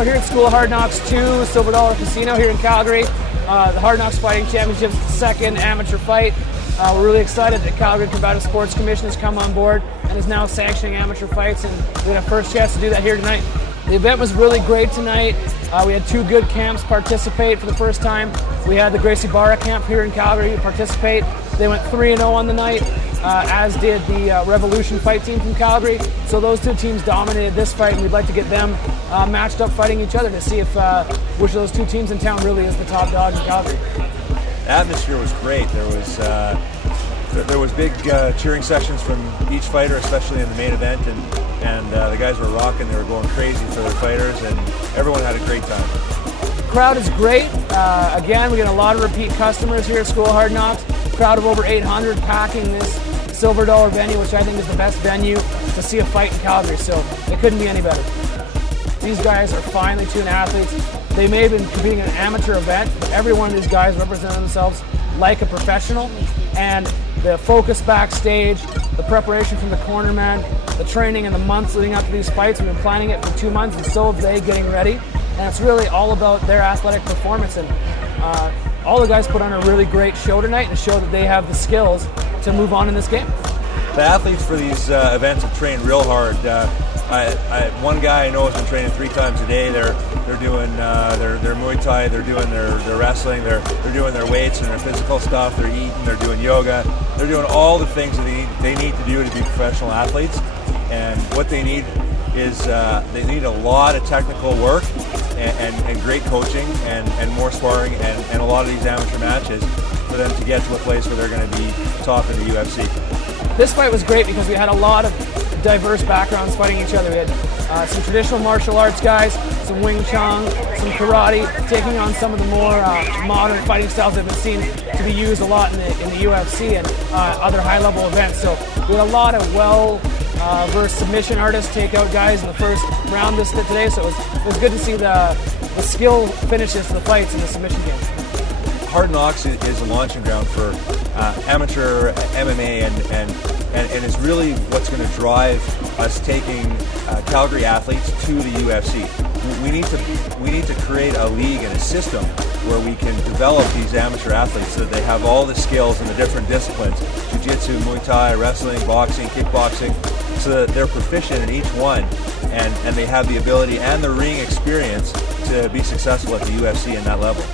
we're here at School of Hard Knocks 2, Silver Dollar Casino here in Calgary. The Hard Knocks Fighting Championship's second amateur fight. We're really excited that Calgary Combative Sports Commission has come on board and is now sanctioning amateur fights, and we had a first chance to do that here tonight. The event was really great tonight. We had two good camps participate for the first time. We had the Gracie Barra camp here in Calgary participate. They went 3-0 on the night, as did the Revolution fight team from Calgary. So those two teams dominated this fight, and we'd like to get them matched up fighting each other to see if which of those two teams in town really is the top dog in Calgary. The atmosphere was great. There was big cheering sections from each fighter, especially in the main event, and the guys were rocking. They were going crazy for their fighters, and everyone had a great time. The crowd is great. Again, we get a lot of repeat customers here at School of Hard Knocks. Crowd of over 800 packing this Silver Dollar venue, which I think is the best venue to see a fight in Calgary, so it couldn't be any better. These guys are finely tuned athletes. They may have been competing in an amateur event, but every one of these guys represent themselves like a professional, and the focus backstage, the preparation from the cornerman, the training and the months leading up to these fights. We've been planning it for 2 months, and so have they getting ready. And it's really all about their athletic performance. And all the guys put on a really great show tonight and show that they have the skills to move on in this game. The athletes for these events have trained real hard. One guy I know has been training 3 times a day. They're doing their Muay Thai, they're doing their wrestling, they're doing their weights and their physical stuff, they're eating, they're doing yoga, they're doing all the things that they need to do to be professional athletes. And what they need is they need a lot of technical work and great coaching and more sparring and a lot of these amateur matches for them to get to a place where they're going to be top in the UFC. This fight was great because we had a lot of diverse backgrounds fighting each other. We had some traditional martial arts guys, some Wing Chun, some karate, taking on some of the more modern fighting styles that have been seen to be used a lot in the UFC and other high-level events. So we had a lot of well-versed submission artists take out guys in the first round today. So it was good to see the skill finishes to the fights in the submission game. Hard Knocks is a launching ground for amateur MMA and is really what's going to drive us taking Calgary athletes to the UFC. We need to create a league and a system where we can develop these amateur athletes so that they have all the skills in the different disciplines, jiu-jitsu, Muay Thai, wrestling, boxing, kickboxing, so that they're proficient in each one and they have the ability and the ring experience to be successful at the UFC in that level.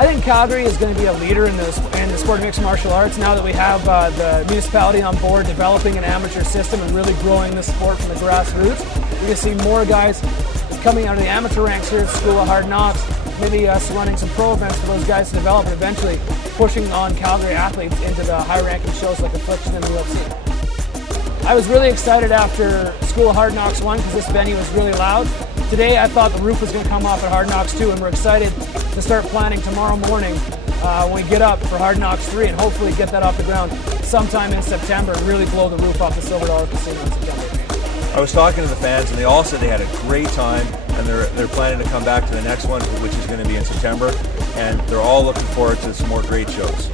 I think Calgary is going to be a leader in the sport of mixed martial arts now that we have the municipality on board developing an amateur system and really growing the sport from the grassroots. You're going to see more guys coming out of the amateur ranks here at School of Hard Knocks, maybe us running some pro events for those guys to develop and eventually pushing on Calgary athletes into the high-ranking shows like Affliction and the UFC. I was really excited after School of Hard Knocks 1 because this venue was really loud. Today I thought the roof was going to come off at Hard Knocks 2, and we're excited to start planning tomorrow morning when we get up for Hard Knocks 3 and hopefully get that off the ground sometime in September and really blow the roof off the Silver Dollar Casino in September. I was talking to the fans and they all said they had a great time and they're planning to come back to the next one, which is going to be in September, and they're all looking forward to some more great shows.